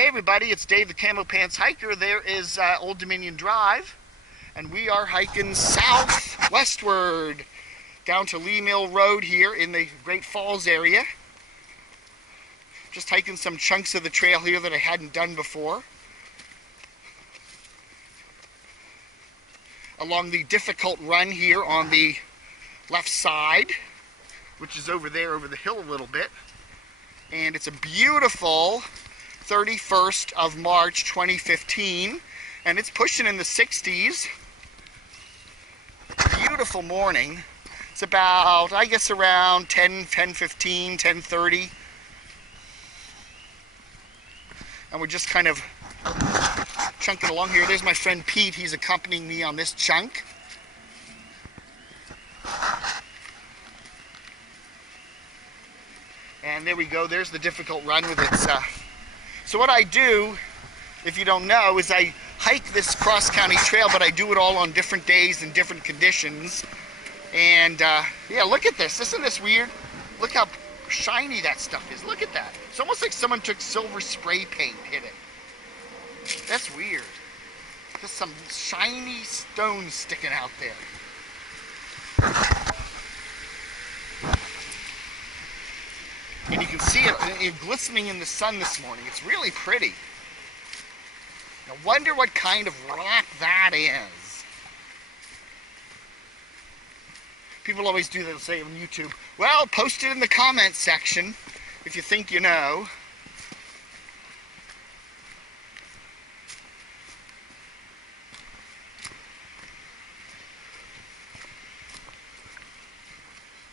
Hey everybody, it's Dave the Camo Pants Hiker. There is Old Dominion Drive, and we are hiking southwestward down to Lee Mill Road here in the Great Falls area. Just hiking some chunks of the trail here that I hadn't done before. Along the difficult run here on the left side, which is over there over the hill a little bit. And it's a beautiful 31st of March 2015, and it's pushing in the 60s. Beautiful morning. It's about, I guess, around 10:15, 10:30. And we're just kind of chunking along here. There's my friend Pete. He's accompanying me on this chunk. And there we go. There's the difficult run with its... So what I do, if you don't know, is I hike this cross-county trail, but I do it all on different days and different conditions. And yeah, look at this. Isn't this weird? Look how shiny that stuff is. Look at that. It's almost like someone took silver spray paint, hit it. That's weird. Just some shiny stones sticking out there. And you can see it glistening in the sun this morning. It's really pretty. I wonder what kind of rock that is. People always do that, say on YouTube. Well, post it in the comments section if you think you know.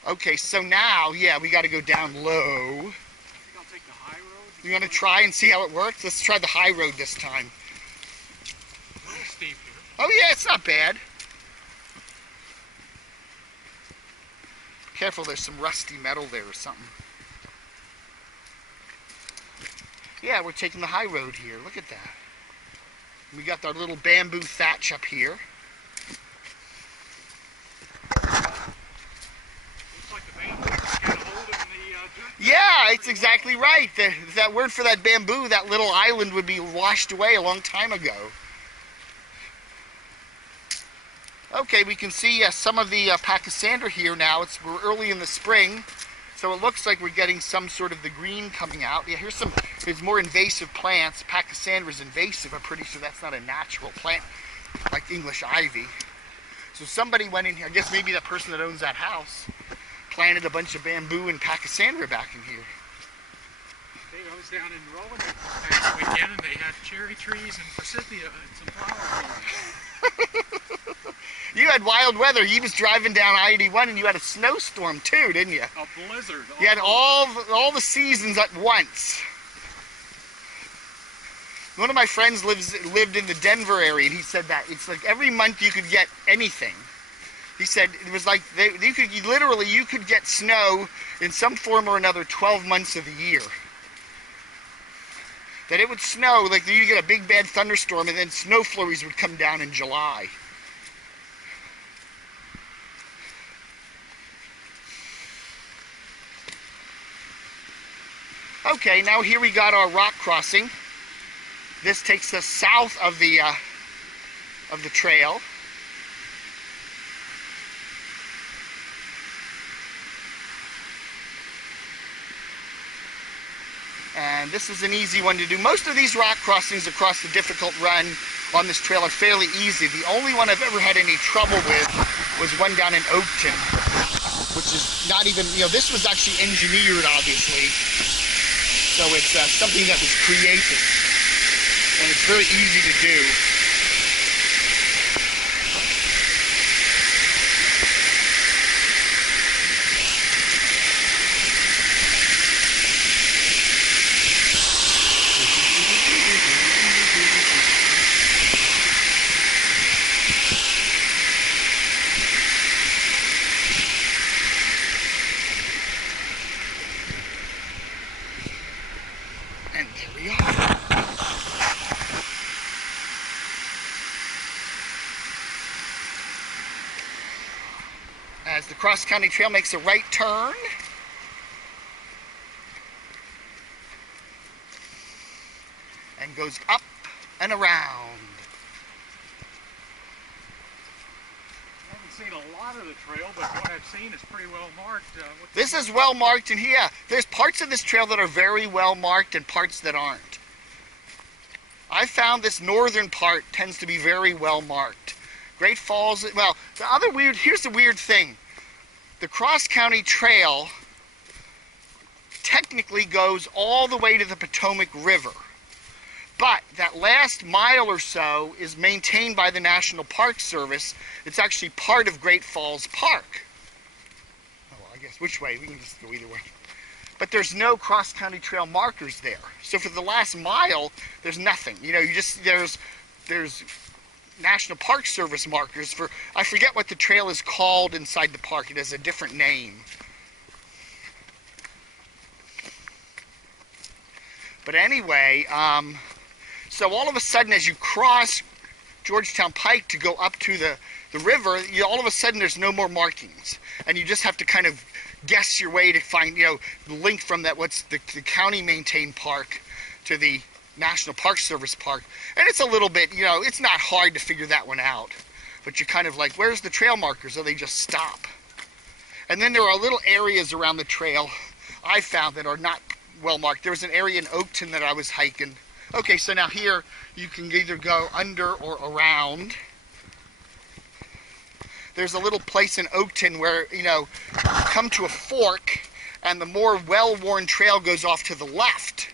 Okay, so now, yeah, we got to go down low. You gonna take the high road? You gonna try and see how it works? Let's try the high road this time. A little steep here. Oh yeah, it's not bad. Careful, there's some rusty metal there or something. Yeah, we're taking the high road here. Look at that. We got our little bamboo thatch up here. Yeah, it's exactly right. If that weren't for that bamboo, that little island would be washed away a long time ago. Okay, we can see some of the pachysandra here now. We're early in the spring, so it looks like we're getting some sort of the green coming out. Yeah, here's more invasive plants. Pachysandra is invasive. I'm pretty sure that's not a natural plant like English ivy. So somebody went in here, I guess maybe the person that owns that house, planted a bunch of bamboo and pachysandra back in here. I was down in Rowan last weekend, and they had cherry trees and forsythia and some flowers. You had wild weather. You was driving down I-81 and you had a snowstorm too, didn't you? A blizzard. You had all the seasons at once. One of my friends lived in the Denver area, and he said that it's like every month you could get anything. He said it was like you could get snow in some form or another 12 months of the year. That it would snow, like you'd get a big bad thunderstorm and then snow flurries would come down in July. Okay, now here we got our rock crossing. This takes us south of the trail. And this is an easy one to do. Most of these rock crossings across the difficult run on this trail are fairly easy. The only one I've ever had any trouble with was one down in Oakton, which is not even, this was actually engineered, obviously. So it's something that was created, and it's very easy to do. And there we are. As the cross-county trail makes a right turn, and goes up and around. I haven't seen a lot of the trail, but what I've seen is pretty well marked. This is well marked, and yeah, there's parts of this trail that are very well marked and parts that aren't. I found this northern part tends to be very well marked. Great Falls, well, here's the weird thing. The cross-county trail technically goes all the way to the Potomac River. But that last mile or so is maintained by the National Park Service. It's actually part of Great Falls Park. Oh, well, I guess which way? We can just go either way. But there's no cross-county trail markers there. So for the last mile, there's nothing. You know, there's National Park Service markers for, I forget what the trail is called inside the park. It has a different name. But anyway, so all of a sudden as you cross Georgetown Pike to go up to the river, all of a sudden there's no more markings. And you just have to kind of guess your way to find, the link from that, what's the county maintained park to the National Park Service park. And it's a little bit, it's not hard to figure that one out. But you're kind of like, where's the trail markers? So they just stop. And then there are little areas around the trail I found that are not well marked. There was an area in Oakton that I was hiking. Okay, so now here you can either go under or around. There's a little place in Oakton where, you come to a fork and the more well-worn trail goes off to the left.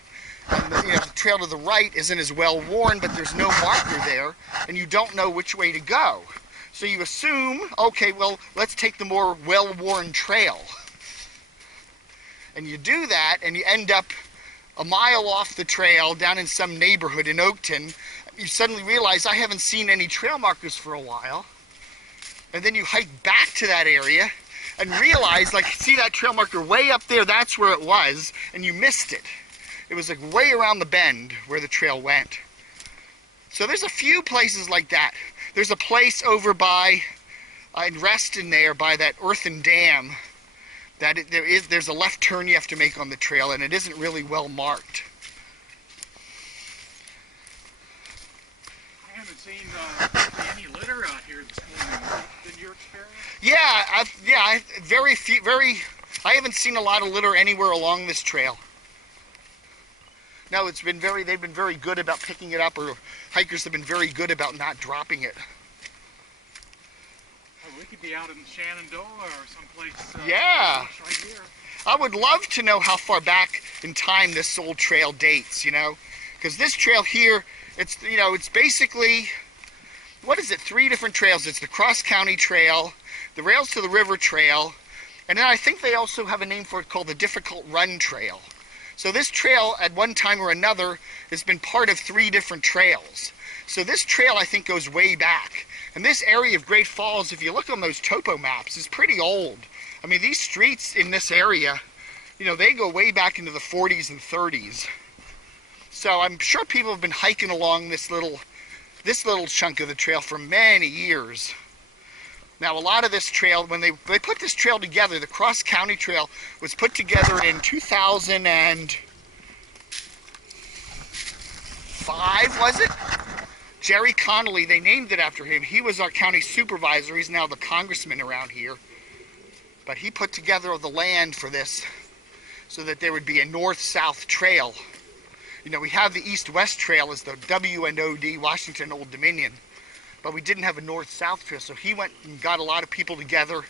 And the trail to the right isn't as well-worn, but there's no marker there, and you don't know which way to go. So you assume, okay, well, let's take the more well-worn trail. And you do that, and you end up a mile off the trail down in some neighborhood in Oakton. You suddenly realize, I haven't seen any trail markers for a while. And then you hike back to that area and realize, see that trail marker way up there, that's where it was, and you missed it. It was like way around the bend where the trail went. So there's a few places like that. There's a place over by, in Reston there, by that earthen dam, that there's a left turn you have to make on the trail, and it isn't really well marked. I haven't seen any litter out here this morning. In your experience? Yeah, I haven't seen a lot of litter anywhere along this trail. No, they've been very good about picking it up, or hikers have been very good about not dropping it. Well, we could be out in Shenandoah or someplace. Yeah. Right here. I would love to know how far back in time this old trail dates, because this trail here, it's basically, what is it, 3 different trails. It's the cross-county trail, the Rails to the River trail, and then I think they also have a name for it called the Difficult Run trail. So this trail, at one time or another, has been part of 3 different trails. So this trail, I think, goes way back. And this area of Great Falls, if you look on those topo maps, is pretty old. I mean, these streets in this area, they go way back into the 40s and 30s. So I'm sure people have been hiking along this little chunk of the trail for many years. Now, a lot of this trail, when they put this trail together, the cross-county trail was put together in 2005, was it? Jerry Connolly, they named it after him. He was our county supervisor. He's now the congressman around here. But he put together the land for this so that there would be a north-south trail. We have the east-west trail as the WNOD, Washington Old Dominion. But we didn't have a north-south trail, so he went and got a lot of people together,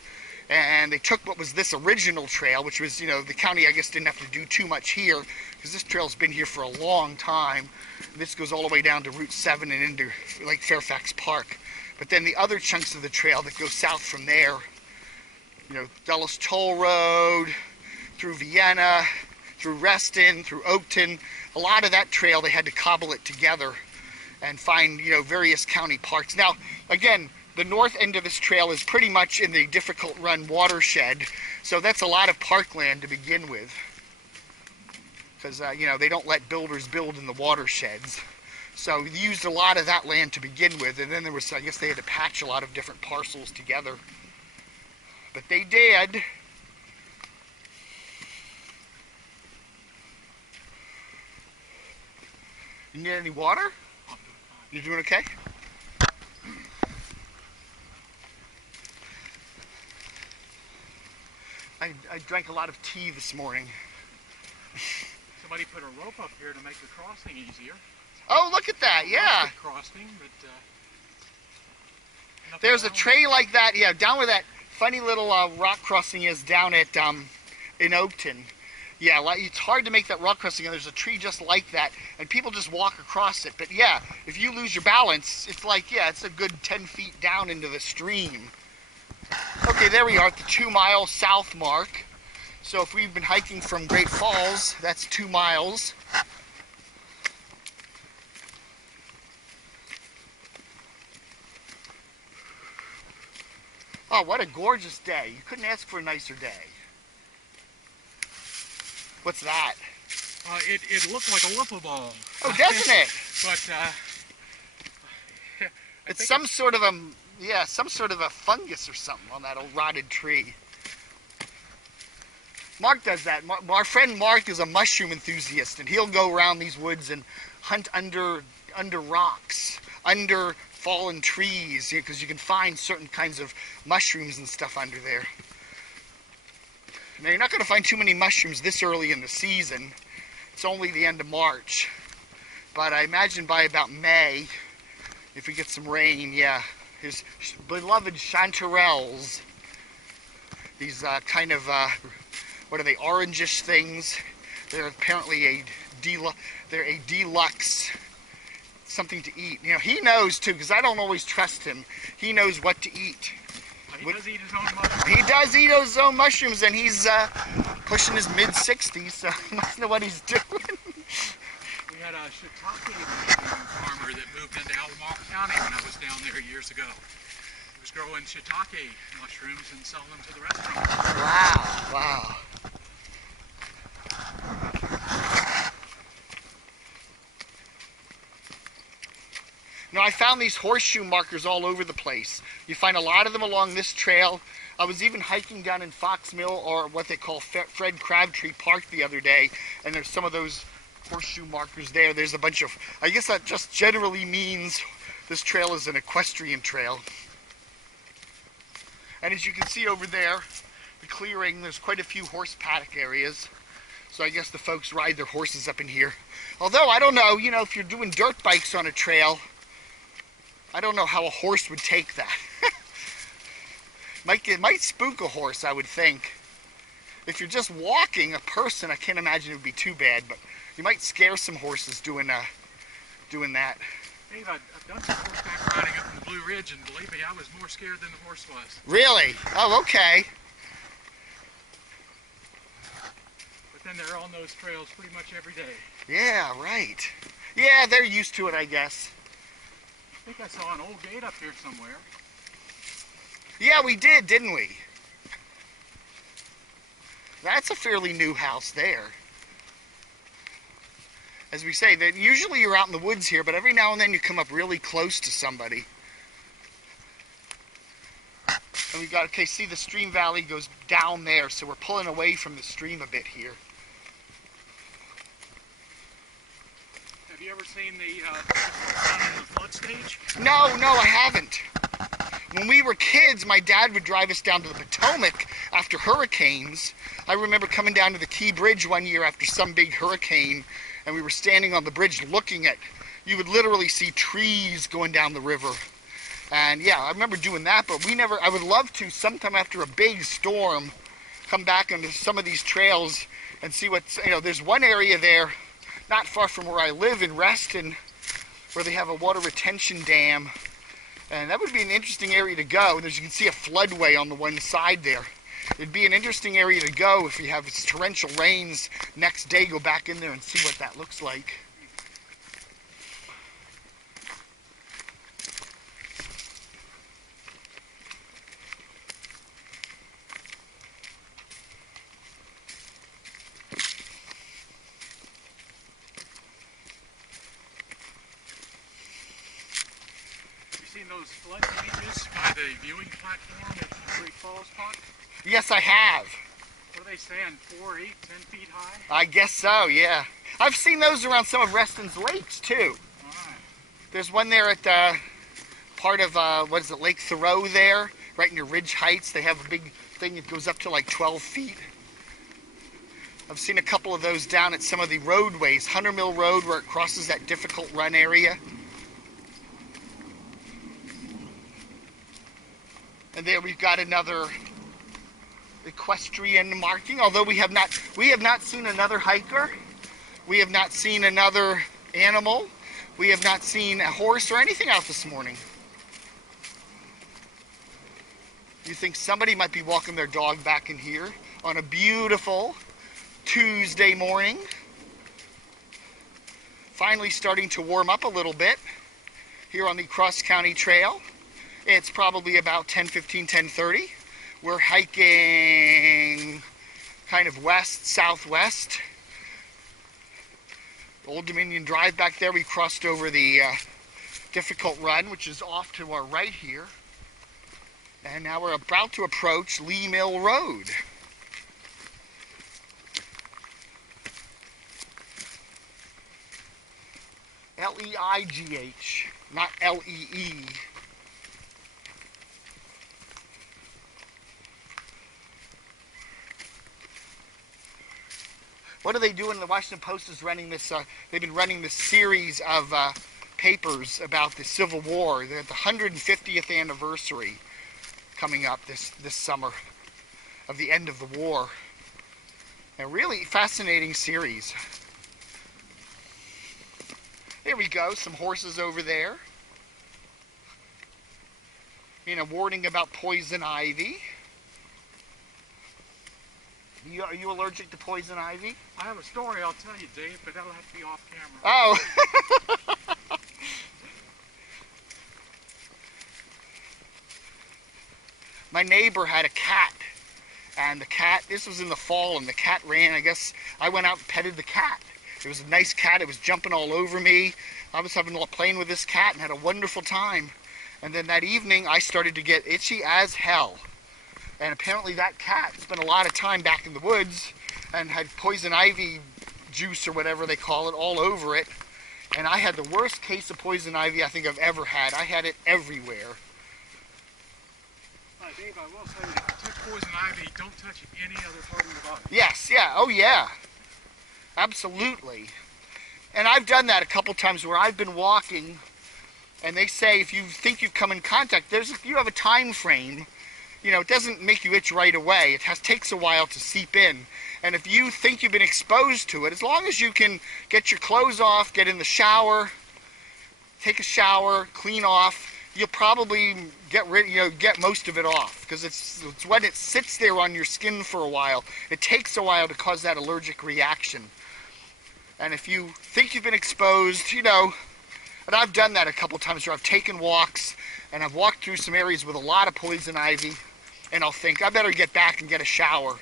and they took what was this original trail, which was, the county, I guess, didn't have to do too much here, because this trail's been here for a long time. This goes all the way down to Route 7 and into, Fairfax Park. But then the other chunks of the trail that go south from there, Dulles Toll Road, through Vienna, through Reston, through Oakton, a lot of that trail, they had to cobble it together and find, various county parks. Now, again, the north end of this trail is pretty much in the Difficult Run watershed, so that's a lot of parkland to begin with. Because, they don't let builders build in the watersheds. So they used a lot of that land to begin with, and then there was, I guess they had to patch a lot of different parcels together. But they did. You need any water? I'm doing fine. You're doing okay? I drank a lot of tea this morning. Somebody put a rope up here to make the crossing easier. Oh, look at that, yeah. Crossing, but there's a tray like that, yeah, down where that funny little rock crossing is down at in Oakton. Yeah, it's hard to make that rock crossing, and there's a tree just like that, and people just walk across it. But yeah, if you lose your balance, it's like, yeah, it's a good 10 feet down into the stream. Okay, there we are at the 2 mile south mark. So if we've been hiking from Great Falls, that's 2 miles. Oh, what a gorgeous day. You couldn't ask for a nicer day. What's that? It looked like a wiffle ball. Oh, doesn't it? But it's some sort of a, yeah, some sort of a fungus or something on that old rotted tree. Mark does that. Our friend Mark is a mushroom enthusiast, and he'll go around these woods and hunt under rocks, under fallen trees, because you can find certain kinds of mushrooms and stuff under there. Now, you're not going to find too many mushrooms this early in the season. It's only the end of March. But I imagine by about May, if we get some rain, yeah, his beloved chanterelles, these kind of, what are they, orangish things. They're apparently they're a deluxe something to eat. You know, he knows too, because I don't always trust him. He knows what to eat. He does eat his own mushrooms. He does eat his own mushrooms, and he's pushing his mid-60s, so he must know what he's doing. We had a shiitake farmer that moved into Albemarle County when I was down there years ago. He was growing shiitake mushrooms and selling them to the restaurants. Wow, wow. Now, I found these horseshoe markers all over the place. You find a lot of them along this trail. I was even hiking down in Fox Mill, or what they call Fred Crabtree Park the other day, and there's some of those horseshoe markers there. There's a bunch of, I guess that just generally means this trail is an equestrian trail. And as you can see over there, the clearing, there's quite a few horse paddock areas. So I guess the folks ride their horses up in here. Although, I don't know, you know, if you're doing dirt bikes on a trail, I don't know how a horse would take that. It might spook a horse, I would think. If you're just walking a person, I can't imagine it would be too bad, but you might scare some horses doing that. Dave, I've done some horseback riding up in the Blue Ridge, and believe me, I was more scared than the horse was. Really? Oh, okay. But then they're on those trails pretty much every day. Yeah, right. Yeah, they're used to it, I guess. I think I saw an old gate up here somewhere. Yeah, we did, didn't we? That's a fairly new house there. As we say, that usually you're out in the woods here, but every now and then you come up really close to somebody. And we got, okay, see the stream valley goes down there, so we're pulling away from the stream a bit here. Have you ever seen the flood stage? No, I haven't. When we were kids, my dad would drive us down to the Potomac after hurricanes. I remember coming down to the Key Bridge one year after some big hurricane, and we were standing on the bridge looking at, you would literally see trees going down the river. And yeah, I remember doing that, but I would love to sometime after a big storm come back onto some of these trails and see what's, you know, there's one area there not far from where I live in Reston where they have a water retention dam, and that would be an interesting area to go. And as you can see, a floodway on the one side there. It'd be an interesting area to go if you have torrential rains next day. Go back in there and see what that looks like. Seen those flood gauges by the viewing platform at the Great Falls Park? Yes, I have. What are they saying, 4, 8, 10 feet high? I guess so, yeah. I've seen those around some of Reston's lakes too. Alright. There's one there at part of, what is it, Lake Thoreau there, right near Ridge Heights. They have a big thing that goes up to like 12 feet. I've seen a couple of those down at some of the roadways, Hunter Mill Road where it crosses that difficult run area. And there we've got another equestrian marking, although we have not seen another hiker. We have not seen another animal. We have not seen a horse or anything out this morning. You think somebody might be walking their dog back in here on a beautiful Tuesday morning. Finally starting to warm up a little bit here on the Cross County Trail. It's probably about 10:15, 10:30. We're hiking kind of west, southwest. Old Dominion Drive back there. We crossed over the difficult run, which is off to our right here. And now we're about to approach Lee Mill Road. L-E-I-G-H, not L-E-E. What are they doing? The Washington Post is running this, they've been running this series of papers about the Civil War. They're at the 150th anniversary coming up this summer of the end of the war. A really fascinating series. There we go, some horses over there. You know, warning about poison ivy. Are you allergic to poison ivy? I have a story I'll tell you, Dave, but that'll have to be off camera. Oh. My neighbor had a cat, and the cat, this was in the fall, and the cat ran. I guess I went out and petted the cat. It was a nice cat. It was jumping all over me. I was playing with this cat and had a wonderful time. And then that evening, I started to get itchy as hell. And apparently that cat spent a lot of time back in the woods and had poison ivy juice or whatever they call it all over it. And I had the worst case of poison ivy I think I've ever had. I had it everywhere. Dave, I will say, if you touch poison ivy, don't touch any other part of your body. Yes, yeah, oh yeah. Absolutely. And I've done that a couple times where I've been walking and they say if you think you've come in contact, you have a time frame. You know, it doesn't make you itch right away. It takes a while to seep in. And if you think you've been exposed to it, as long as you can get your clothes off, get in the shower, take a shower, clean off, you'll probably get most of it off, because it's when it sits there on your skin for a while. It takes a while to cause that allergic reaction. And if you think you've been exposed, you know, and I've done that a couple times where I've taken walks and I've walked through some areas with a lot of poison ivy, and I'll think I better get back and get a shower.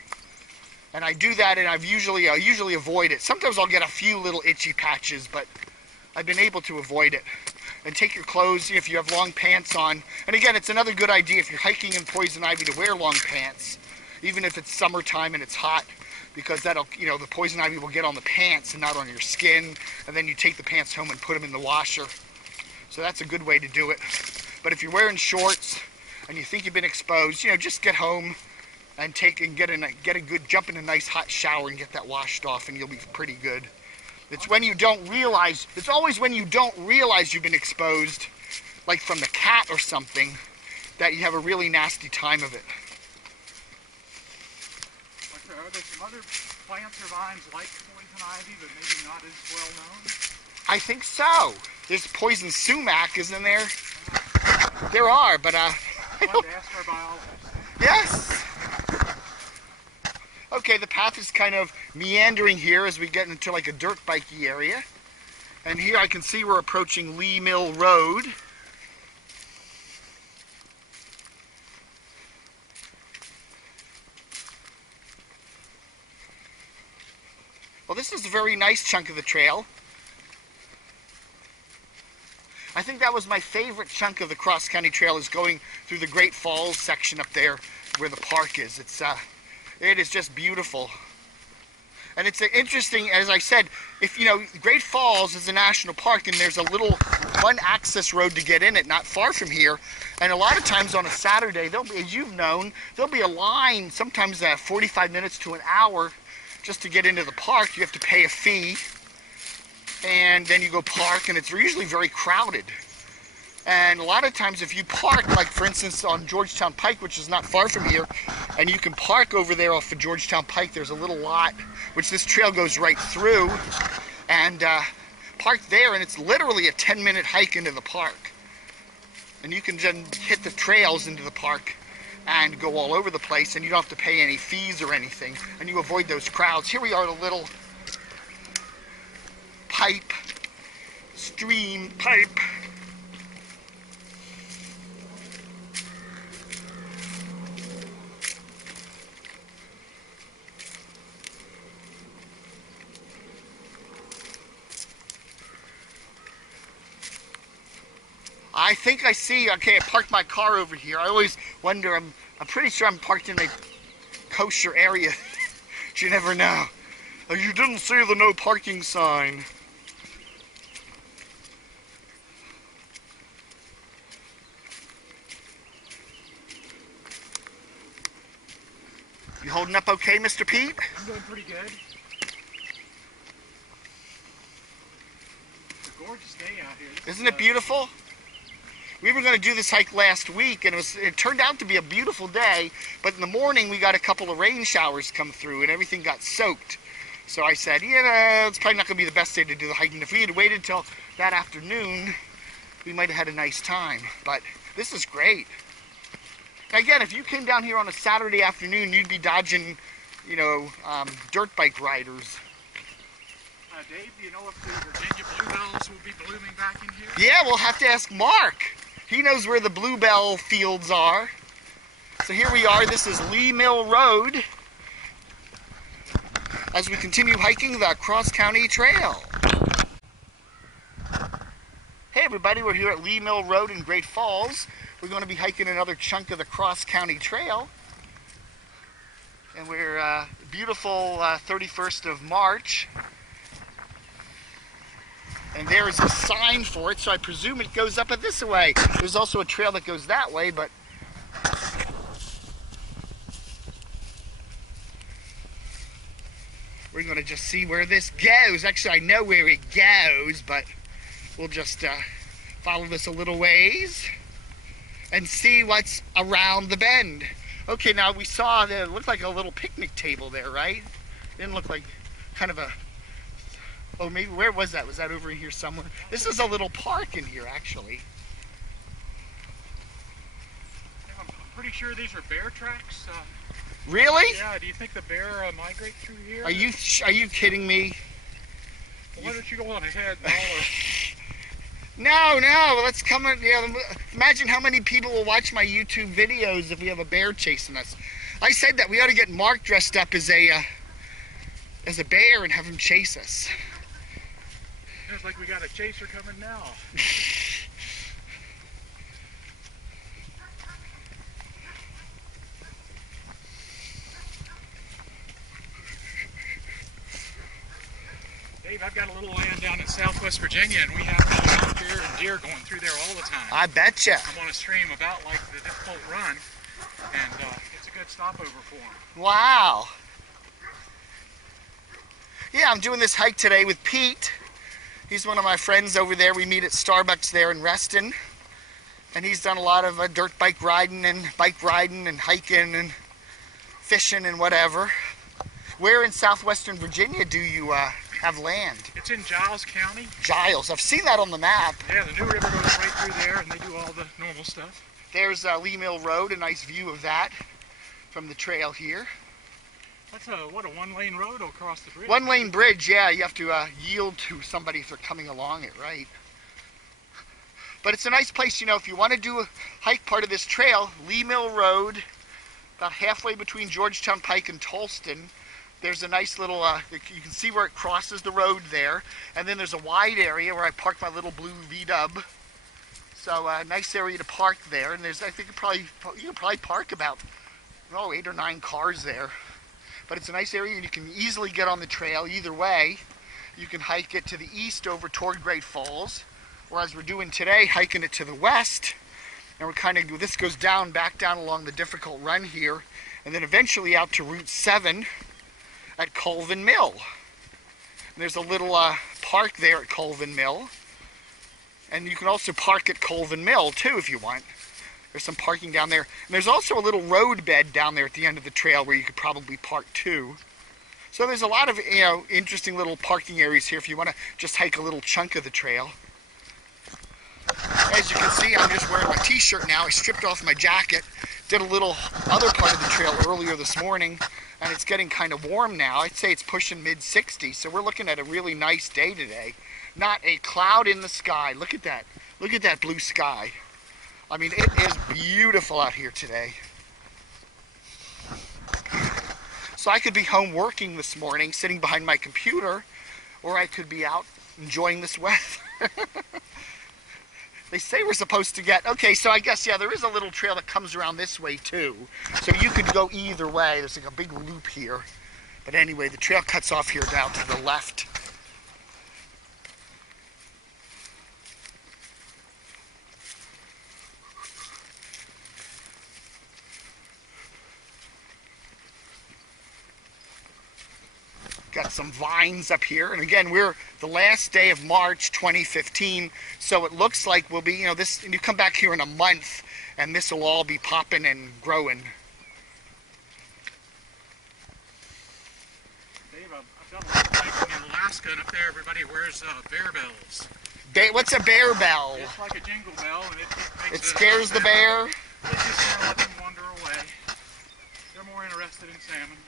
And I do that, and I usually avoid it. Sometimes I'll get a few little itchy patches, but I've been able to avoid it. And take your clothes if you have long pants on. And again, it's another good idea if you're hiking in poison ivy to wear long pants, even if it's summertime and it's hot, because that'll, you know, the poison ivy will get on the pants and not on your skin, and then you take the pants home and put them in the washer. So that's a good way to do it. But if you're wearing shorts and you think you've been exposed, you know, just get home and get a good, jump in a nice hot shower and get that washed off, and you'll be pretty good. It's when you don't realize, it's always when you don't realize you've been exposed, like from the cat or something, that you have a really nasty time of it. Are there some other plants or vines like poison ivy, but maybe not as well known? I think so. There's poison sumac, isn't there? There are, but I'd like to ask our biologist. Yes. Okay, the path is kind of meandering here as we get into like a dirt bikey area. And here I can see we're approaching Lee Mill Road. Well, this is a very nice chunk of the trail. I think that was my favorite chunk of the Cross County Trail, is going through the Great Falls section up there where the park is. It is just beautiful. And it's interesting, as I said, if you know, Great Falls is a national park, and there's a little one access road to get in it, not far from here. And a lot of times on a Saturday, there'll be, as you've known, there'll be a line, sometimes 45 minutes to an hour, just to get into the park. You have to pay a fee, and then you go park, and it's usually very crowded. And a lot of times if you park, like for instance on Georgetown Pike, which is not far from here, and you can park over there off of Georgetown Pike, there's a little lot, which this trail goes right through, and park there, and it's literally a 10-minute hike into the park. And you can then hit the trails into the park and go all over the place, and you don't have to pay any fees or anything, and you avoid those crowds. Here we are at a little stream pipe. I think I see, okay, I parked my car over here. I always wonder, I'm pretty sure I'm parked in a kosher area. You never know. You didn't see the no parking sign. You holding up okay, Mr. Pete? I'm doing pretty good. It's a gorgeous day out here. Isn't it beautiful? We were going to do this hike last week, and it turned out to be a beautiful day, but in the morning we got a couple of rain showers come through and everything got soaked. So I said, yeah, it's probably not going to be the best day to do the hiking. If we had waited till that afternoon, we might have had a nice time. But this is great. Again, if you came down here on a Saturday afternoon, you'd be dodging, you know, dirt bike riders. Dave, do you know if the Virginia bluebells will be blooming back in here? Yeah, we'll have to ask Mark. He knows where the bluebell fields are. So here we are. This is Lee Mill Road as we continue hiking the cross-county trail. Hey everybody, we're here at Lee Mill Road in Great Falls. We're going to be hiking another chunk of the cross-county trail. And we're beautiful 31st of March. And there is a sign for it, so I presume it goes up this way. There's also a trail that goes that way, but we're going to just see where this goes. Actually, I know where it goes, but we'll just follow this a little ways and see what's around the bend. Okay, now we saw that it looked like a little picnic table there, right? It didn't look like kind of a... Oh, maybe, where was that? Was that over in here somewhere? This is a little park in here, actually. I'm pretty sure these are bear tracks. Really? Yeah, do you think the bear migrate through here? Are you kidding me? Well, why don't you go on ahead? No, let's come in. You know, imagine how many people will watch my YouTube videos if we have a bear chasing us. I said that we ought to get Mark dressed up as a bear and have him chase us. Sounds like we got a chaser coming now. Dave, I've got a little land down in Southwest Virginia, and we have mule deer and deer going through there all the time. I betcha. I'm on a stream about like the difficult run, and it's a good stopover for them. Wow. Yeah, I'm doing this hike today with Pete. He's one of my friends over there. We meet at Starbucks there in Reston. And he's done a lot of dirt bike riding and hiking and fishing and whatever. Where in southwestern Virginia do you have land? It's in Giles County. Giles. I've seen that on the map. Yeah, the New River goes right through there, and they do all the normal stuff. There's Lee Mill Road, a nice view of that from the trail here. That's a one-lane road across the bridge. One-lane bridge, yeah. You have to yield to somebody if they're coming along it, right? But it's a nice place, you know, if you want to do a hike part of this trail, Lee Mill Road, about halfway between Georgetown Pike and Tolston. There's a nice little, you can see where it crosses the road there. And then there's a wide area where I parked my little blue V-dub. So a nice area to park there. And there's, I think you could probably park about, 8 or 9 cars there. But it's a nice area and you can easily get on the trail either way. You can hike it to the east over toward Great Falls, or as we're doing today, hiking it to the west. And we're kind of, this goes down, back down along the difficult run here, and then eventually out to Route 7 at Colvin Mill. And there's a little park there at Colvin Mill. And you can also park at Colvin Mill too if you want. There's some parking down there. And there's also a little road bed down there at the end of the trail where you could probably park too. So there's a lot of, you know, interesting little parking areas here if you want to just hike a little chunk of the trail. As you can see, I'm just wearing my t-shirt now. I stripped off my jacket, did a little other part of the trail earlier this morning, and it's getting kind of warm now. I'd say it's pushing mid-60s, so we're looking at a really nice day today. Not a cloud in the sky. Look at that. Look at that blue sky. I mean, it is beautiful out here today. So I could be home working this morning, sitting behind my computer, or I could be out enjoying this weather. They say we're supposed to get, okay, so I guess, yeah, there is a little trail that comes around this way too. So you could go either way. There's like a big loop here. But anyway, the trail cuts off here down to the left. Got some vines up here, and again, we're the last day of March 2015, so it looks like we'll be, you know, this, and you come back here in a month, and this will all be popping and growing. Dave, I've done a lot of hiking in Alaska, and up there everybody wears bear bells. What's a bear bell? It's like a jingle bell, and it makes It scares the bear? It just kind of let them wander away. They're more interested in salmon.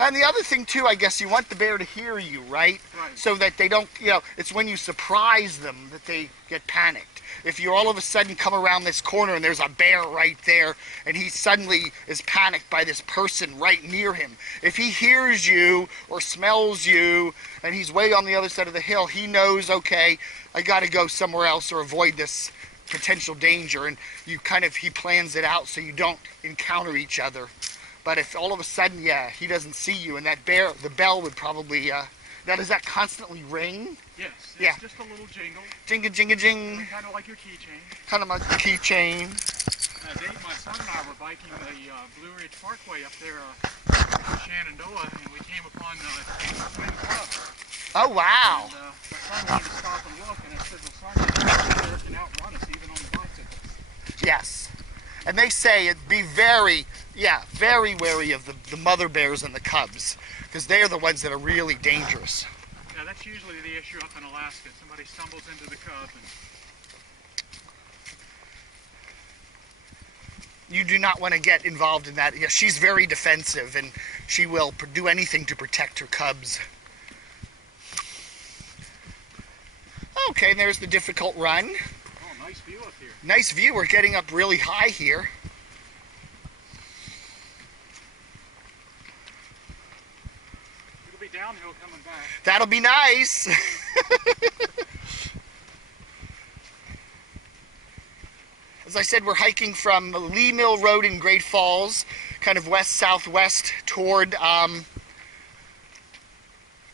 And the other thing too, I guess you want the bear to hear you, right? Right. So that they don't, you know, it's when you surprise them that they get panicked. If you all of a sudden come around this corner and there's a bear right there and he suddenly is panicked by this person right near him, if he hears you or smells you and he's way on the other side of the hill, he knows, okay, I got to go somewhere else or avoid this potential danger, and you kind of, he plans it out so you don't encounter each other. But if all of a sudden, yeah, he doesn't see you, and that bear, the bell would probably, now does that constantly ring? Yes, it's yeah. Just a little jingle. Jinga, jinga, jing. Kind of like your keychain. Kind of like the keychain. Dave, my son and I were biking the Blue Ridge Parkway up there in Shenandoah, and we came upon twin cubs. Oh, wow. And my son wanted to stop and look, and I said, well, son, the bear can outrun us even on the bicycles. Yes. And they say it'd be very, yeah, very wary of the mother bears and the cubs, because they're the ones that are really dangerous. Yeah, that's usually the issue up in Alaska. Somebody stumbles into the cub. And you do not want to get involved in that. Yeah, she's very defensive, and she will do anything to protect her cubs. Okay, and there's the difficult run. oh, nice view up here. Nice view. We're getting up really high here. It'll be downhill coming back. That'll be nice. As I said, we're hiking from Lee Mill Road in Great Falls, kind of west-southwest toward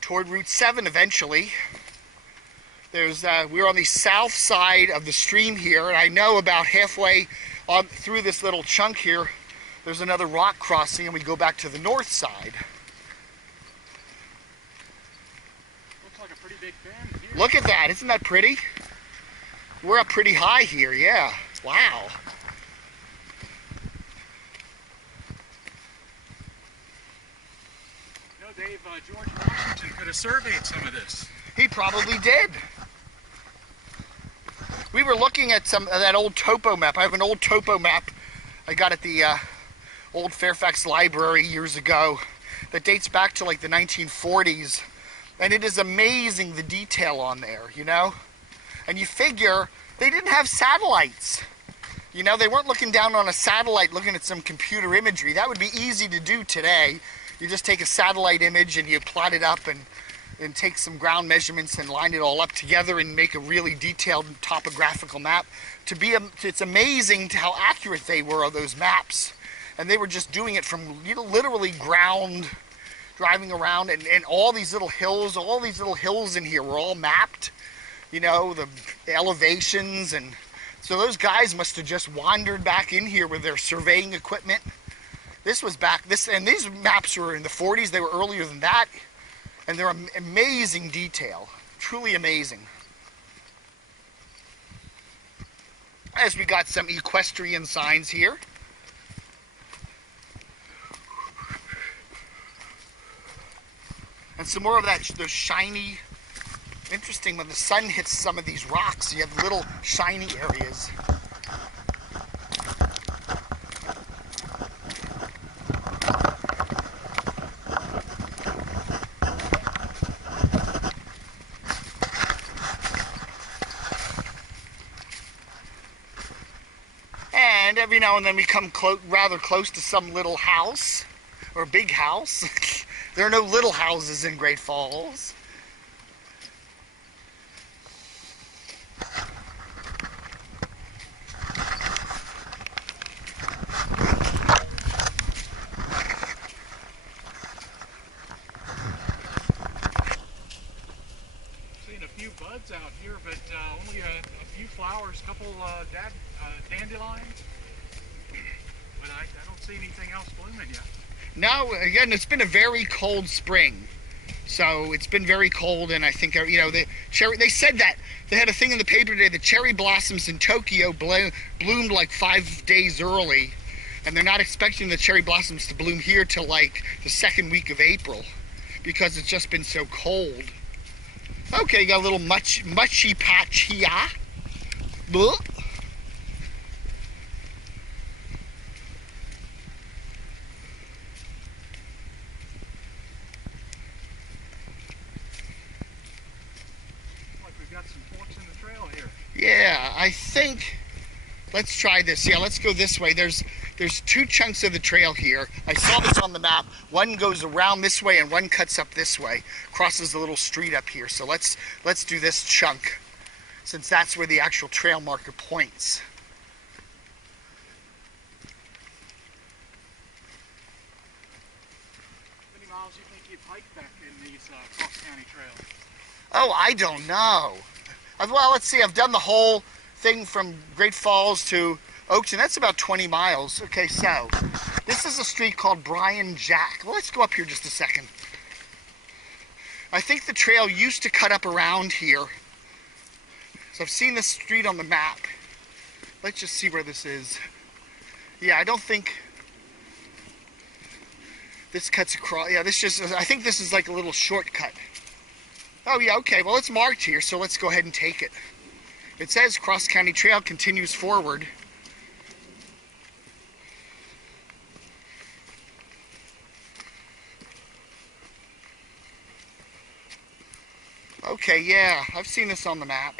Route 7 eventually. We're on the south side of the stream here, and I know about halfway through this little chunk here, there's another rock crossing, and we go back to the north side. Looks like a pretty big bend here. Look at that, isn't that pretty? We're up pretty high here, yeah. Wow. You know, Dave, George Washington could have surveyed some of this. He probably did. We were looking at some of that old topo map. I have an old topo map I got at the old Fairfax library years ago that dates back to like the 1940s. And it is amazing the detail on there, you know? And you figure they didn't have satellites. You know, they weren't looking down on a satellite looking at some computer imagery. That would be easy to do today. You just take a satellite image and you plot it up and take some ground measurements and line it all up together and make a really detailed topographical map. It's amazing how accurate they were on those maps. and they were just doing it from literally ground, driving around, and all these little hills in here were all mapped, you know, the elevations, and so those guys must have just wandered back in here with their surveying equipment. This was back, and these maps were in the 40s, they were earlier than that, and they're amazing detail, truly amazing. As we got some equestrian signs here. And some more of that, those shiny, interesting, when the sun hits some of these rocks, you have little shiny areas. And every now and then we come rather close to some little house, or big house. There are no little houses in Great Falls. Seeing a few buds out here, but only a few flowers, a couple dandelions. But I don't see anything else blooming yet. No, again, it's been a very cold spring. So it's been very cold, and I think, you know, they said that. They had a thing in the paper today, the cherry blossoms in Tokyo bloomed like 5 days early, and they're not expecting the cherry blossoms to bloom here till like the second week of April, because it's just been so cold. Okay, got a little mushy patch here. Blah. Yeah, I think, let's try this. Yeah, let's go this way. There's two chunks of the trail here. I saw this on the map. One goes around this way and one cuts up this way. Crosses the little street up here. So let's do this chunk, since that's where the actual trail marker points. How many miles do you think you've hiked back in these cross-county trails? Oh, I don't know. Well, let's see, I've done the whole thing from Great Falls to Oakton. That's about 20 miles. Okay, so this is a street called Brian Jack. Well, let's go up here just a second. I think the trail used to cut up around here. So I've seen this street on the map. Let's just see where this is. Yeah, I don't think this cuts across. Yeah, I think this is like a little shortcut. Oh yeah, okay, well it's marked here, so let's go ahead and take it. It says Cross County Trail continues forward. Okay, yeah, I've seen this on the map.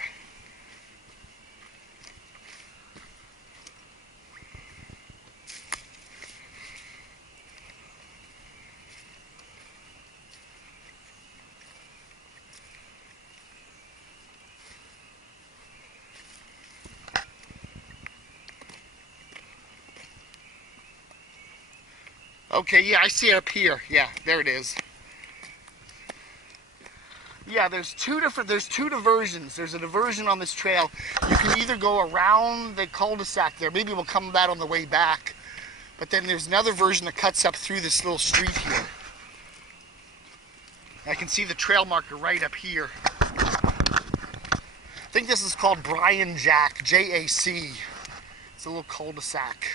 Okay, yeah, I see it up here. Yeah, there it is. Yeah, there's two diversions. There's a diversion on this trail. You can either go around the cul-de-sac there. Maybe we'll come to that on the way back. But then there's another version that cuts up through this little street here. I can see the trail marker right up here. I think this is called Brian Jack, J-A-C. It's a little cul-de-sac.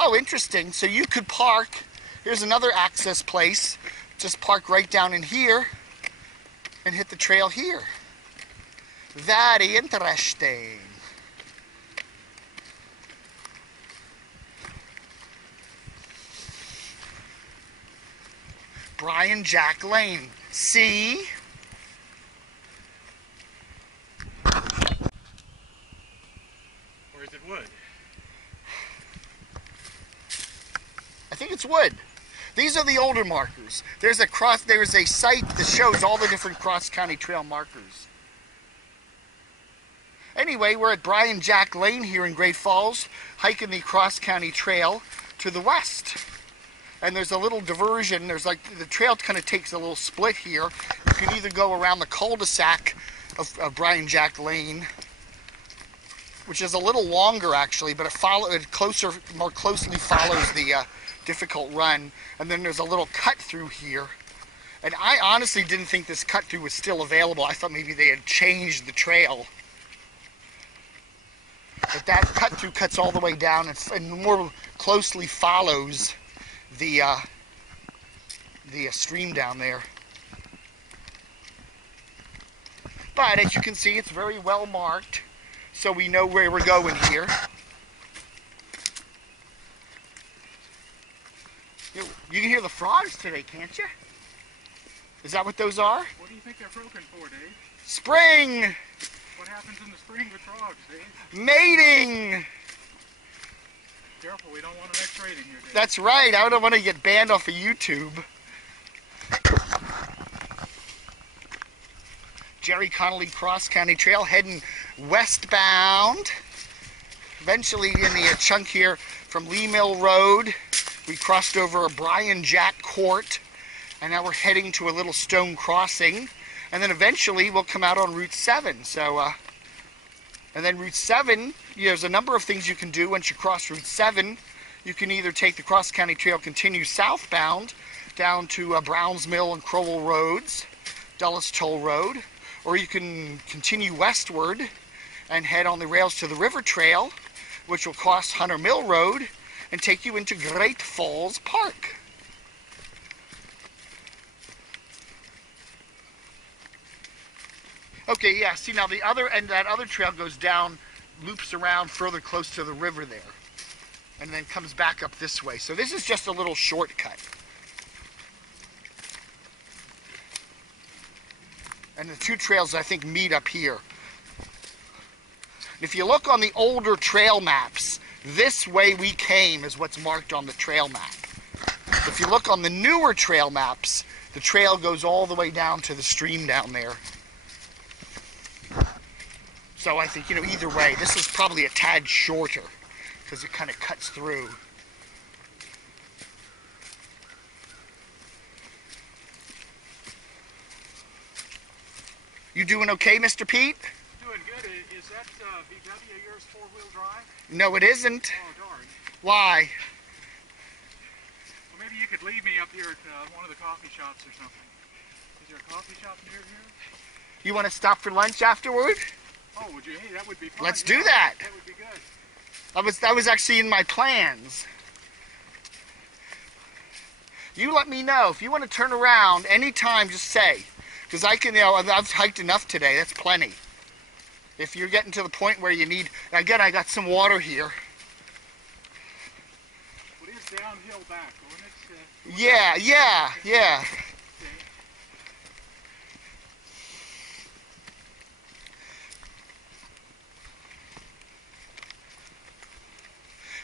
Oh, interesting. So you could park. Here's another access place. Just park right down in here and hit the trail here. Very interesting. Brian Jack Lane. See? Or is it wood? I think it's wood. These are the older markers. There's a site that shows all the different cross-county trail markers. Anyway, we're at Brian Jack Lane here in Great Falls, hiking the cross-county trail to the west. And there's a little diversion. There's like, the trail kind of takes a little split here. You can either go around the cul-de-sac of Brian Jack Lane, which is a little longer actually, but it more closely follows the difficult run. And then there's a little cut through here. And I honestly didn't think this cut through was still available. I thought maybe they had changed the trail. But that cut through cuts all the way down and more closely follows the stream down there. But as you can see, it's very well marked, so we know where we're going here. You can hear the frogs today, can't you? Is that what those are? What do you think they're croaking for, Dave? Spring! What happens in the spring with frogs, Dave? Mating! Careful, we don't want an X-rating here, Dave. That's right, I don't want to get banned off of YouTube. Jerry Connolly Cross County Trail heading westbound. Eventually in the chunk here from Lee Mill Road, we crossed over a Brian Jack Court, and now we're heading to a little stone crossing. And then eventually we'll come out on Route 7. And then Route 7, there's a number of things you can do once you cross Route 7. You can either take the Cross County Trail, continue southbound down to Browns Mill and Crowell Roads, Dulles Toll Road, or you can continue westward and head on the rails to the River Trail, which will cross Hunter Mill Road and take you into Great Falls Park. Okay, yeah, see now the other end, that other trail goes down, loops around further close to the river there, and then comes back up this way. So this is just a little shortcut. And the two trails, I think, meet up here. If you look on the older trail maps, this way we came is what's marked on the trail map. If you look on the newer trail maps, the trail goes all the way down to the stream down there. So I think, either way, this is probably a tad shorter because it kind of cuts through. You doing okay, Mr. Pete? Doing good. Is that VW of yours four-wheel drive? No, it isn't. Oh, darn. Why? Well, maybe you could leave me up here at one of the coffee shops or something. Is there a coffee shop near here? You want to stop for lunch afterward? Oh, would you? Hey, that would be fun. Let's do that. That would be good. That was actually in my plans. You let me know. If you want to turn around anytime, just say. Because I can, I've hiked enough today. That's plenty. If you're getting to the point where you need, again, I got some water here. Well, it's downhill back, wasn't it? Yeah.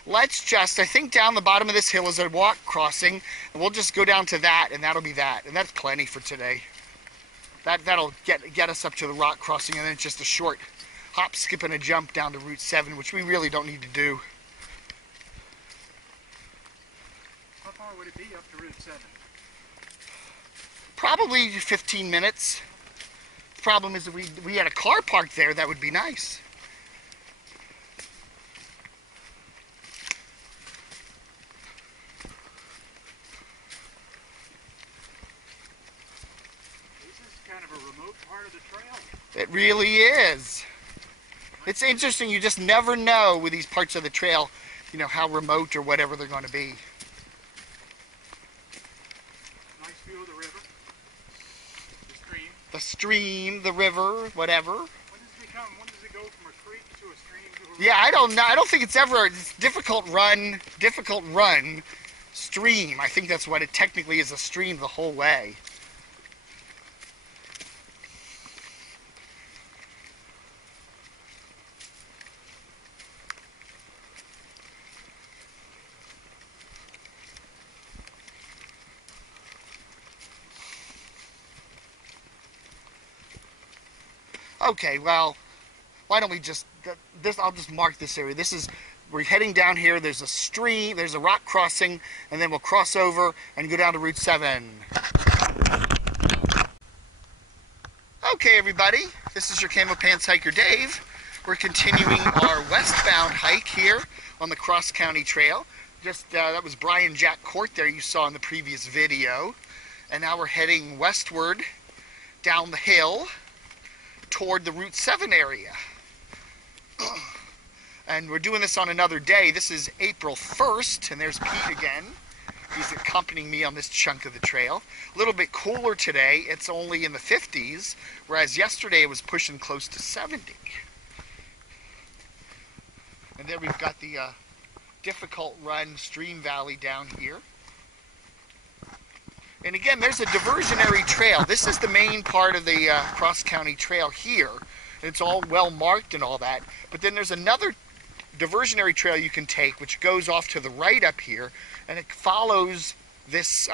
Let's just, I think down the bottom of this hill is a walk crossing, and we'll just go down to that, and that'll be that. And that's plenty for today. That'll get us up to the rock crossing, and then it's just a short hop, skip, and a jump down to Route 7, which we really don't need to do. How far would it be up to Route 7? Probably 15 minutes. The problem is if we had a car parked there, that would be nice. Part of the trail. It really is. It's interesting, you just never know with these parts of the trail, how remote or whatever they're going to be. Nice view of the river. The stream, the river, whatever. When does it go from a creek to a stream to a river? Yeah, I don't know. I don't think it's difficult run, stream. I think that's what it technically is, a stream the whole way. Okay, well, why don't we just, I'll just mark this area. We're heading down here, there's a stream, there's a rock crossing, and then we'll cross over and go down to Route 7. Okay everybody, this is your Camo Pants Hiker Dave. We're continuing our westbound hike here on the Cross County Trail. That was Brian Jack Court there you saw in the previous video. And now we're heading westward down the hill toward the Route 7 area. And we're doing this on another day. This is April 1st, and there's Pete again. He's accompanying me on this chunk of the trail. A little bit cooler today. It's only in the 50s, whereas yesterday it was pushing close to 70. And there we've got the difficult run stream valley down here. And again, there's a diversionary trail. This is the main part of the cross-county trail here. It's all well marked and all that. But then there's another diversionary trail you can take, which goes off to the right up here, and it follows this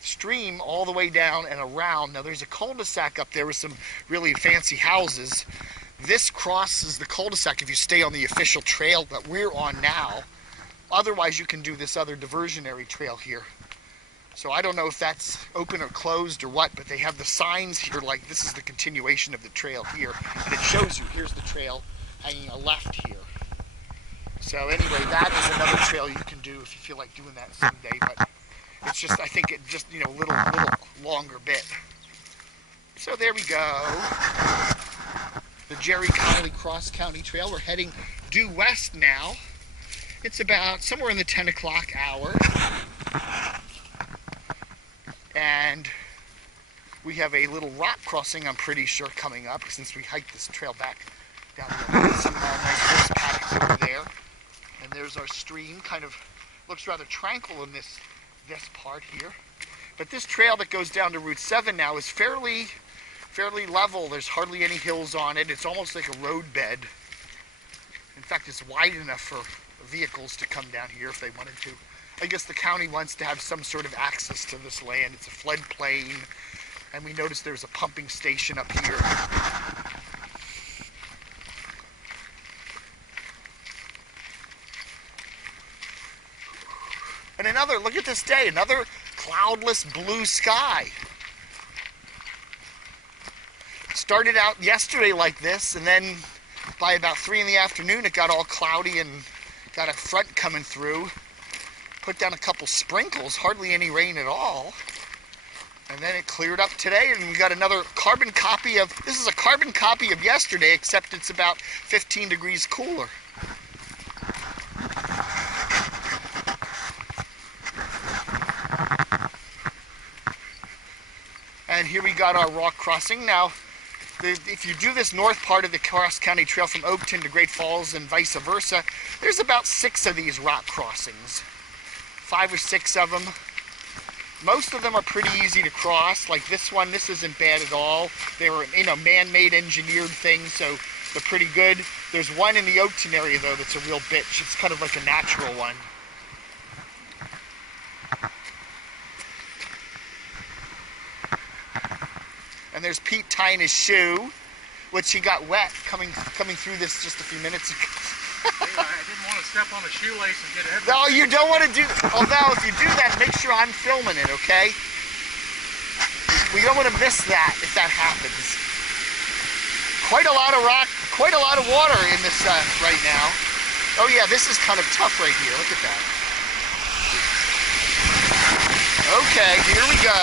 stream all the way down and around. Now there's a cul-de-sac up there with some really fancy houses. This crosses the cul-de-sac if you stay on the official trail that we're on now. Otherwise you can do this other diversionary trail here. So I don't know if that's open or closed or what, but they have the signs here like this is the continuation of the trail here. And it shows you, here's the trail hanging a left here. So anyway, that is another trail you can do if you feel like doing that someday, but it's just, I think it just, you know, a little longer bit. So there we go. The Jerry Connolly Cross County Trail. We're heading due west now. It's about somewhere in the 10 o'clock hour. And we have a little rock crossing, I'm pretty sure, coming up since we hiked this trail back down there. Some nice horse paddocks over there. And there's our stream, kind of looks rather tranquil in this part here. But this trail that goes down to Route 7 now is fairly level. There's hardly any hills on it. It's almost like a road bed. In fact, it's wide enough for vehicles to come down here if they wanted to. I guess the county wants to have some sort of access to this land. It's a floodplain, and we noticed there's a pumping station up here. And another, look at this day, another cloudless blue sky. Started out yesterday like this, and then by about 3 in the afternoon it got all cloudy and got a front coming through. Put down a couple sprinkles, hardly any rain at all. And then it cleared up today, and we got another carbon copy of, this is a carbon copy of yesterday, except it's about 15 degrees cooler. And here we got our rock crossing. Now, if you do this north part of the Cross County Trail from Oakton to Great Falls and vice versa, there's about 6 of these rock crossings. 5 or 6 of them. Most of them are pretty easy to cross. Like this one, this isn't bad at all. They were, you know, man-made engineered things, so they're pretty good. There's one in the Oakton area though that's a real bitch. It's kind of like a natural one. And there's Pete tying his shoe, which he got wet coming through this just a few minutes ago. I didn't want to step on a shoelace and get everything. No, you don't want to do, although if you do that, make sure I'm filming it, okay? We don't want to miss that if that happens. Quite a lot of rock, quite a lot of water in this right now. Oh yeah, this is kind of tough right here, look at that. Okay, here we go.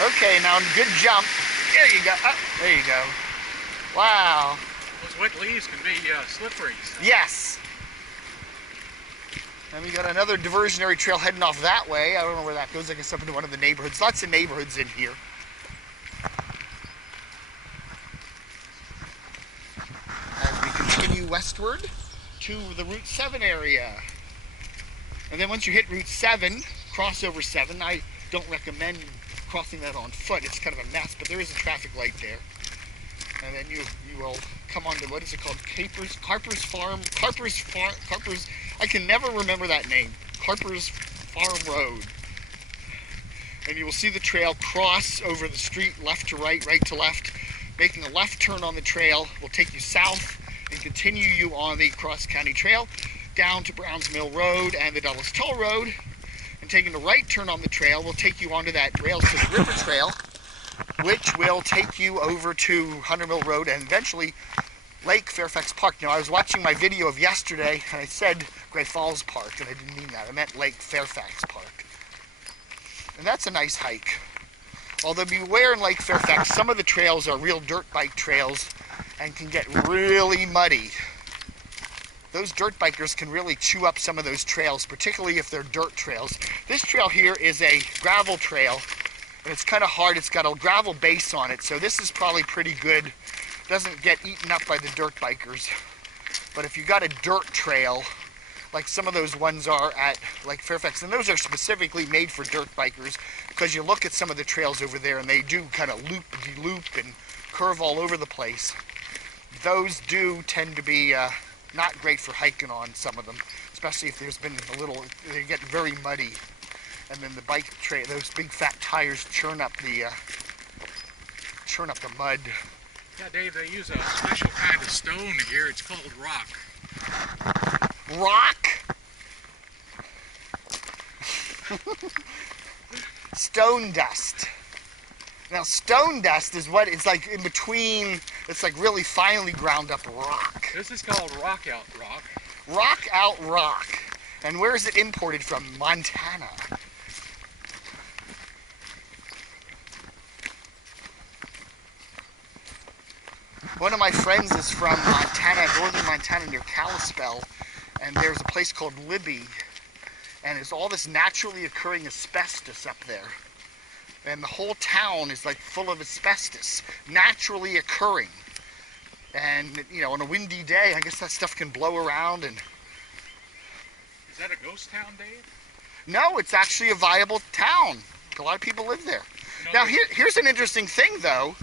Okay, now good jump. There you go. There you go. Wow. Those wet leaves can be slippery. So. Yes. And we got another diversionary trail heading off that way. I don't know where that goes. I guess up into one of the neighborhoods. Lots of neighborhoods in here. As we continue westward to the Route 7 area. And then once you hit Route 7, crossover 7, I don't recommend crossing that on foot. It's kind of a mess, but there is a traffic light there. And then you will come on to, what is it called? Carper's Farm, I can never remember that name. Carper's Farm Road. And you will see the trail cross over the street left to right, right to left. Making a left turn on the trail will take you south and continue you on the cross-county trail down to Browns Mill Road and the Dulles Toll Road. And taking the right turn on the trail will take you onto that Rails to the River Trail, which will take you over to Hunter Mill Road and eventually Lake Fairfax Park. Now, I was watching my video of yesterday and I said Great Falls Park, and I didn't mean that. I meant Lake Fairfax Park. And that's a nice hike. Although beware in Lake Fairfax, some of the trails are real dirt bike trails and can get really muddy. Those dirt bikers can really chew up some of those trails, particularly if they're dirt trails. This trail here is a gravel trail, and it's kind of hard. It's got a gravel base on it, so this is probably pretty good. Doesn't get eaten up by the dirt bikers. But if you got a dirt trail, like some of those ones are at Lake Fairfax, and those are specifically made for dirt bikers, because you look at some of the trails over there and they do kind of loop and curve all over the place. Those do tend to be not great for hiking on, some of them, especially if there's been a little, they get very muddy. And then the bike trail, those big fat tires churn up the mud. Yeah, Dave, they use a special kind of stone here. It's called rock. Rock? Stone dust. Now, stone dust is what it's like in between. It's like really finely ground up rock. This is called rock out rock. Rock out rock. And where is it imported from? Montana. One of my friends is from Montana, northern Montana near Kalispell, and there's a place called Libby, and there's all this naturally occurring asbestos up there. And the whole town is like full of asbestos, naturally occurring. And, you know, on a windy day, I guess that stuff can blow around. And is that a ghost town, Dave? No, it's actually a viable town. A lot of people live there. Now, here's an interesting thing, though.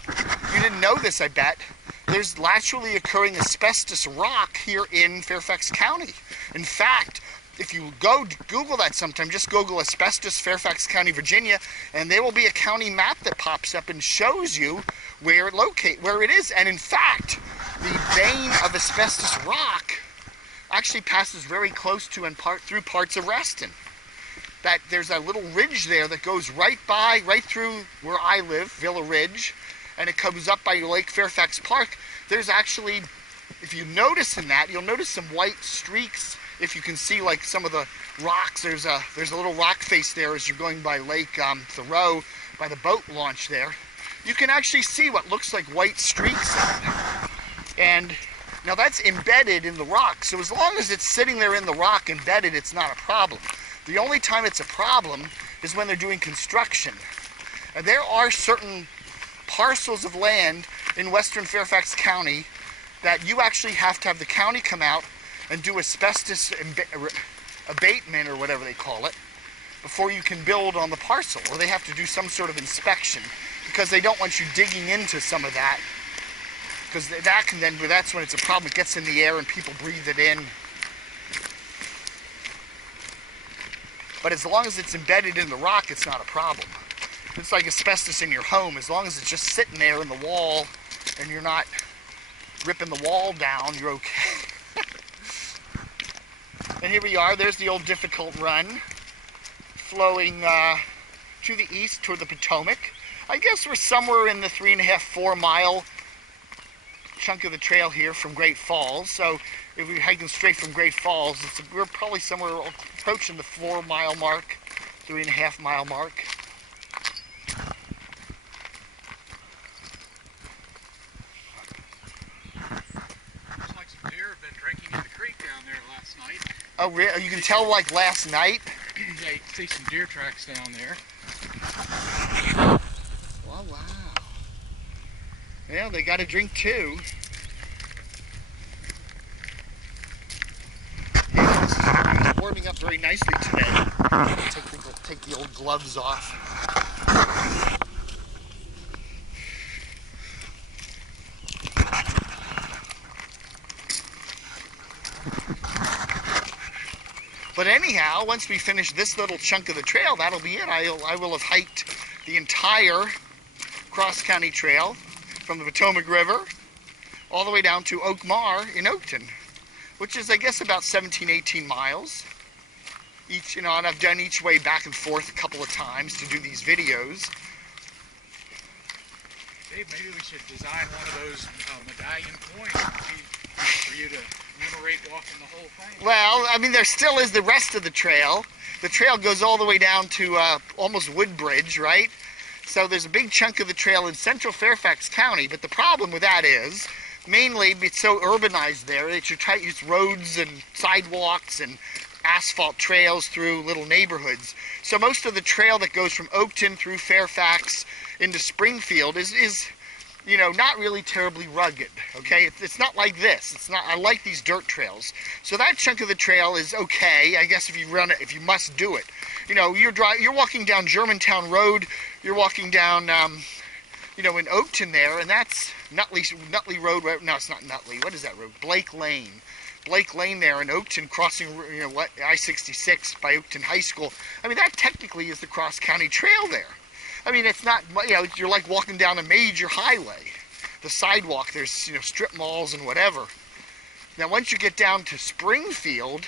You didn't know this, I bet. There's naturally occurring asbestos rock here in Fairfax County. In fact, if you go Google that sometime, just Google asbestos Fairfax County, Virginia, and there will be a county map that pops up and shows you where it is. And in fact, the vein of asbestos rock actually passes very close to and through parts of Reston. That there's a little ridge there that goes right through where I live, Villa Ridge, and it comes up by Lake Fairfax Park. There's actually, if you notice in that, you'll notice some white streaks. If you can see like some of the rocks, there's a little rock face there as you're going by Lake Thoreau, by the boat launch there. You can actually see what looks like white streaks in it. And now that's embedded in the rock, so as long as it's sitting there in the rock embedded, it's not a problem. The only time it's a problem is when they're doing construction. And there are certain parcels of land in western Fairfax County that you actually have to have the county come out and do asbestos abatement, or whatever they call it, before you can build on the parcel, or they have to do some sort of inspection, because they don't want you digging into some of that, because that's when it's a problem. It gets in the air and people breathe it in. But as long as it's embedded in the rock, it's not a problem. It's like asbestos in your home. As long as it's just sitting there in the wall and you're not ripping the wall down, you're okay. And here we are. There's the old difficult run flowing to the east toward the Potomac. I guess we're somewhere in the 3.5, 4 mile chunk of the trail here from Great Falls. So if we're hiking straight from Great Falls, we're probably somewhere approaching the 4 mile mark, 3.5 mile mark. Looks like some deer have been drinking in the creek down there last night. Oh, really? You can tell like last night? Yeah, you can see some deer tracks down there. Oh, wow. Well, they got a drink too. Yeah, it's warming up very nicely today. Take the old gloves off. But anyhow, once we finish this little chunk of the trail, that'll be it. I will have hiked the entire cross-county trail from the Potomac River all the way down to Oakmar in Oakton, which is, I guess, about 17, 18 miles. Each, and I've done each way back and forth a couple of times to do these videos. Dave, maybe we should design one of those medallion coins for you to commemorate walking the whole thing. Well, I mean, there still is the rest of the trail. The trail goes all the way down to almost Woodbridge, right? So there's a big chunk of the trail in central Fairfax County, but the problem with that is, mainly it's so urbanized there that you're trying to use roads and sidewalks and asphalt trails through little neighborhoods. So most of the trail that goes from Oakton through Fairfax into Springfield is you know, not really terribly rugged, okay? It's not like this. It's not. I like these dirt trails. So that chunk of the trail is okay, I guess, if you run it, if you must do it. You know, you're walking down Germantown Road, you're walking down, you know, in Oakton there, and that's Nutley Road. No, it's not Nutley. What is that road? Blake Lane. Blake Lane there in Oakton, crossing, you know, what, I-66 by Oakton High School. I mean, that technically is the cross-county trail there. I mean, it's not, you know, you're like walking down a major highway. The sidewalk, there's, you know, strip malls and whatever. Now, once you get down to Springfield,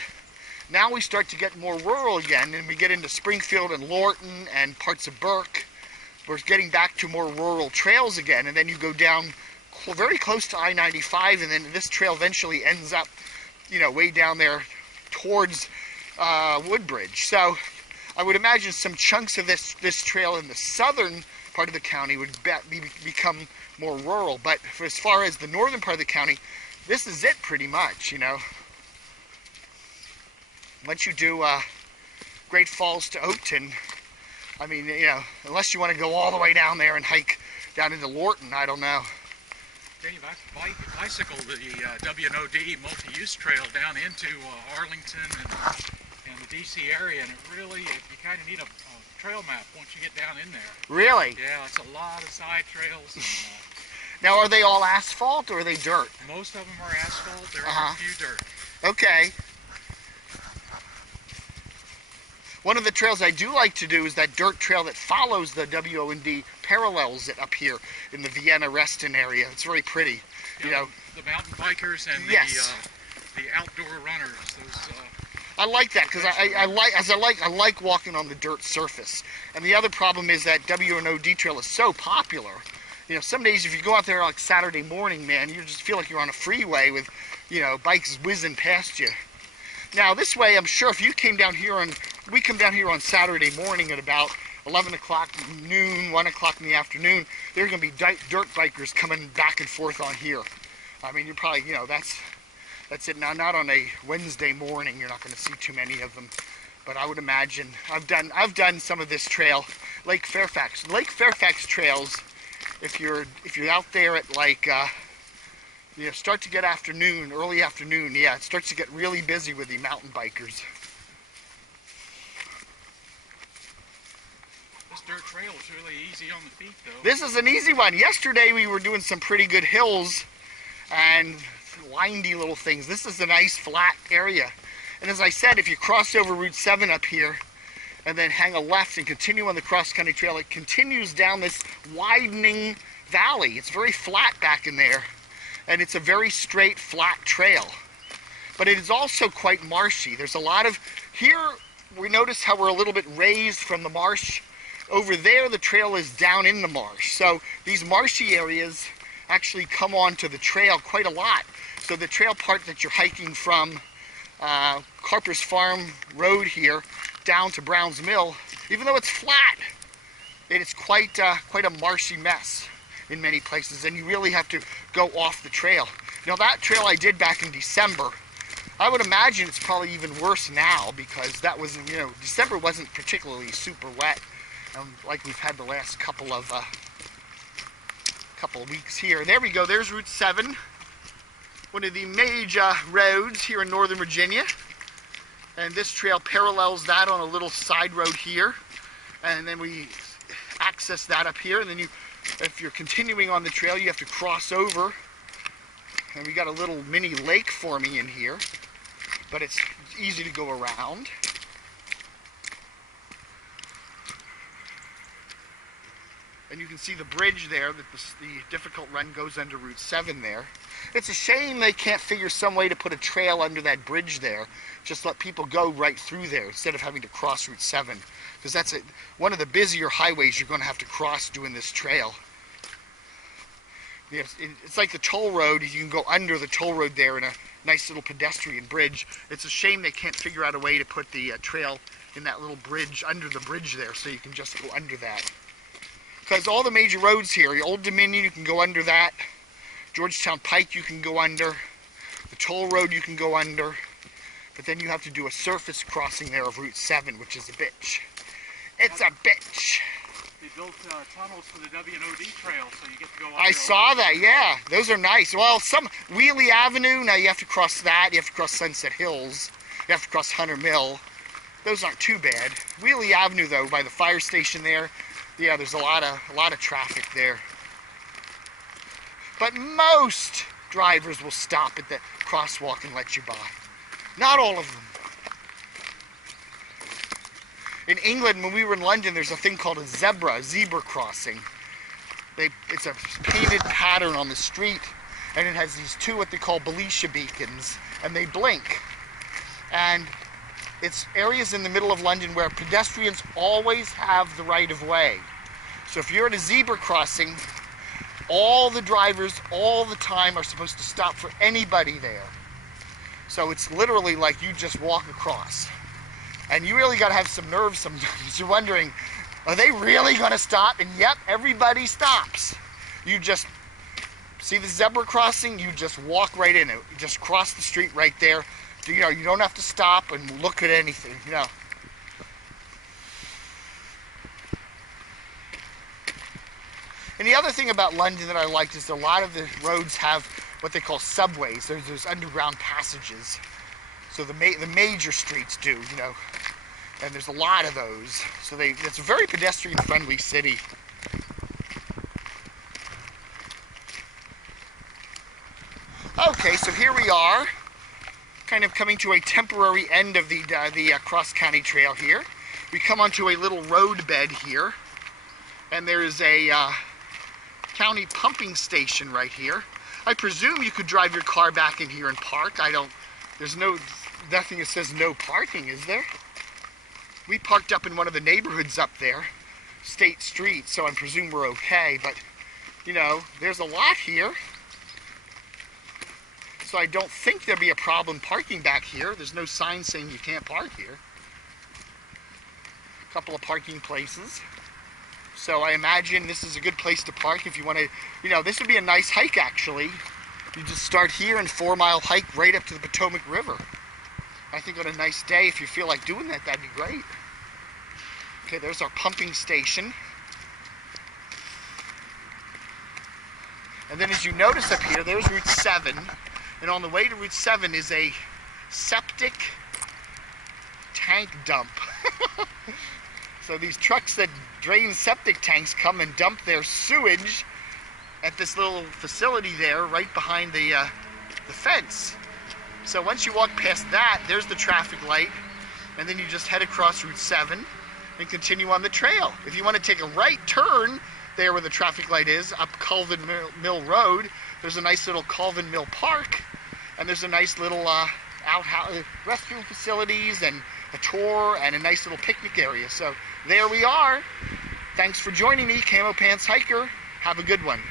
now we start to get more rural again, and we get into Springfield and Lorton and parts of Burke. We're getting back to more rural trails again, and then you go down very close to I-95, and then this trail eventually ends up, you know, way down there towards Woodbridge. So I would imagine some chunks of this trail in the southern part of the county would become more rural. But for as far as the northern part of the county, this is it pretty much, you know. Once you do Great Falls to Oakton, I mean, you know, unless you want to go all the way down there and hike down into Lorton, I don't know. Dave, I bicycled the W&OD multi-use trail down into Arlington and the DC area, and it really, you kind of need a trail map once you get down in there. Really? Yeah, it's a lot of side trails. And, now, are they all asphalt or are they dirt? most of them are asphalt. There are a few dirt. Okay. One of the trails I do like to do is that dirt trail that follows the WO&D, parallels it up here in the Vienna-Reston area. It's very pretty, you know. The mountain bikers and the outdoor runners. Those. I like that because I like walking on the dirt surface. And the other problem is that W&OD trail is so popular. You know, some days if you go out there like Saturday morning, man, you just feel like you're on a freeway with, you know, bikes whizzing past you. Now this way, I'm sure if you came down here we come down here on Saturday morning at about 11 o'clock noon, 1 o'clock in the afternoon, there are going to be dirt bikers coming back and forth on here. I mean, you're probably, you know, that's it. Now, not on a Wednesday morning, you're not going to see too many of them. But I would imagine, I've done some of this trail, Lake Fairfax trails. If you're out there at like, you know, start to get early afternoon, yeah, it starts to get really busy with the mountain bikers. This dirt trail is really easy on the feet, though. This is an easy one. Yesterday we were doing some pretty good hills and windy little things. This is a nice flat area. And as I said, if you cross over Route 7 up here and then hang a left and continue on the cross-country trail, it continues down this widening valley. It's very flat back in there, and it's a very straight, flat trail. But it is also quite marshy. There's a lot of, here we notice how we're a little bit raised from the marsh. Over there, the trail is down in the marsh. So these marshy areas actually come onto the trail quite a lot. So the trail part that you're hiking from Carper's Farm Road here down to Brown's Mill, even though it's flat, it is quite a marshy mess in many places, and you really have to go off the trail. Now that trail I did back in December, I would imagine it's probably even worse now because that wasn't, you know, December wasn't particularly super wet, like we've had the last couple of weeks here. And there we go. There's Route 7, one of the major roads here in Northern Virginia. And this trail parallels that on a little side road here. And then we access that up here. And then if you're continuing on the trail, you have to cross over. And we got a little mini lake forming in here, but it's easy to go around. And you can see the bridge there that the difficult run goes under Route 7 there. It's a shame they can't figure some way to put a trail under that bridge there. Just let people go right through there instead of having to cross Route 7. Because that's one of the busier highways you're going to have to cross doing this trail. It's like the toll road. You can go under the toll road there in a nice little pedestrian bridge. It's a shame they can't figure out a way to put the trail in that little bridge, under the bridge there, so you can just go under that. Because all the major roads here, the Old Dominion, you can go under that. Georgetown Pike, you can go under. The toll road, you can go under. But then you have to do a surface crossing there of Route 7, which is a bitch. It's a bitch. They built tunnels for the W&OD trail, so you get to go under. I saw that, yeah. Those are nice. Well, some Wheelie Avenue, now you have to cross that. You have to cross Sunset Hills. You have to cross Hunter Mill. Those aren't too bad. Wheelie Avenue, though, by the fire station there, yeah, there's a lot of traffic there. But most drivers will stop at the crosswalk and let you by. Not all of them. In England, when we were in London, there's a thing called a zebra crossing. It's a painted pattern on the street, and it has these two what they call Belisha beacons, and they blink. And it's areas in the middle of London where pedestrians always have the right of way. So if you're at a zebra crossing, all the drivers all the time are supposed to stop for anybody there. So it's literally like you just walk across. And you really got to have some nerve sometimes. You're wondering, are they really going to stop? And yep, everybody stops. You just see the zebra crossing, you just walk right in it. You just cross the street right there. You know, you don't have to stop and look at anything, you know. And the other thing about London that I liked is a lot of the roads have what they call subways. There's underground passages. So the major streets do, you know. And there's a lot of those. So it's a very pedestrian-friendly city. Okay, so here we are, kind of coming to a temporary end of the cross-county trail here. We come onto a little road bed here, and there is a county pumping station right here. I presume you could drive your car back in here and park. There's nothing that says no parking, is there? We parked up in one of the neighborhoods up there, State Street, so I presume we're okay, but, you know, there's a lot here. So I don't think there'll be a problem parking back here. There's no sign saying you can't park here. A couple of parking places. So I imagine this is a good place to park if you want to, you know, this would be a nice hike actually. You just start here and 4-mile hike right up to the Potomac River. I think on a nice day, if you feel like doing that, that'd be great. Okay, there's our pumping station. And then as you notice up here, there's Route 7. And on the way to Route 7 is a septic tank dump. So these trucks that drain septic tanks come and dump their sewage at this little facility there right behind the fence. So once you walk past that, there's the traffic light, and then you just head across Route 7 and continue on the trail. If you want to take a right turn there where the traffic light is, up Colvin Mill Road, there's a nice little Colvin Mill Park, and there's a nice little restroom facilities and a tour and a nice little picnic area. So there we are. Thanks for joining me, Camo Pants Hiker. Have a good one.